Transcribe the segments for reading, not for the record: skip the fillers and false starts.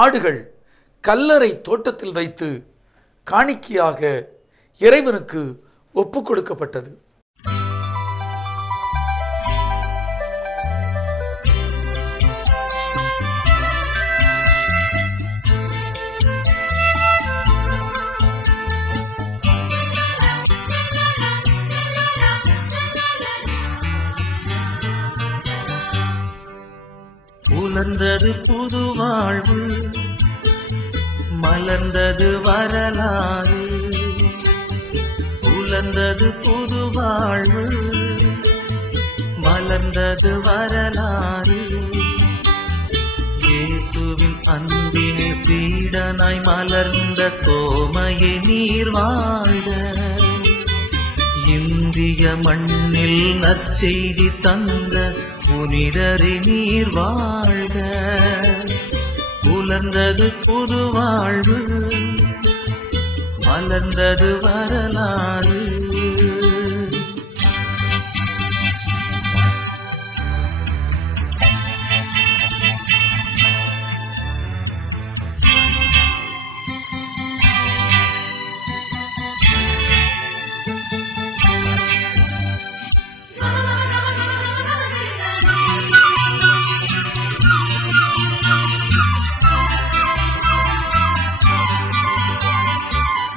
ஆடுகள் கல்லறை தோட்டத்தில் வைத்து காணிக்கையாக இறைவனுக்கு ஒப்புக் கொடுக்கப்பட்டது. புலர்ந்தது புது வாழ்வு, மலர்ந்தது வரலாறு. புலர்ந்தது புது வாழ்வு, மலர்ந்தது வரலாறு. இயேசுவின் அன்பினில் சீடனாய் மலர்ந்த தோமையை நீர் வாழ்க. இந்திய மண்ணில் நற்செய்தி தந்த புனிதரை நீர் வாழ்க. புலர்ந்தது புது வாழ்வு, மலர்ந்தது வரலாறு.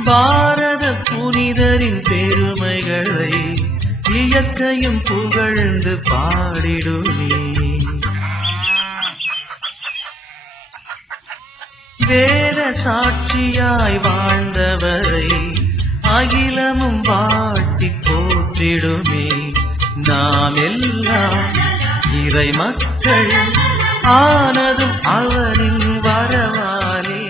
பாரத புனிதரின் பெருமைகளை இயற்கையும் புகழ்ந்து பாடிடுமே. வேத சாட்சியாய் வாழ்ந்தவரை அகிலமும் வாழ்த்தி போற்றிடுமே. நாம் எல்லாம் இறை மக்கள் ஆனதும் அவனின் வரவாலே.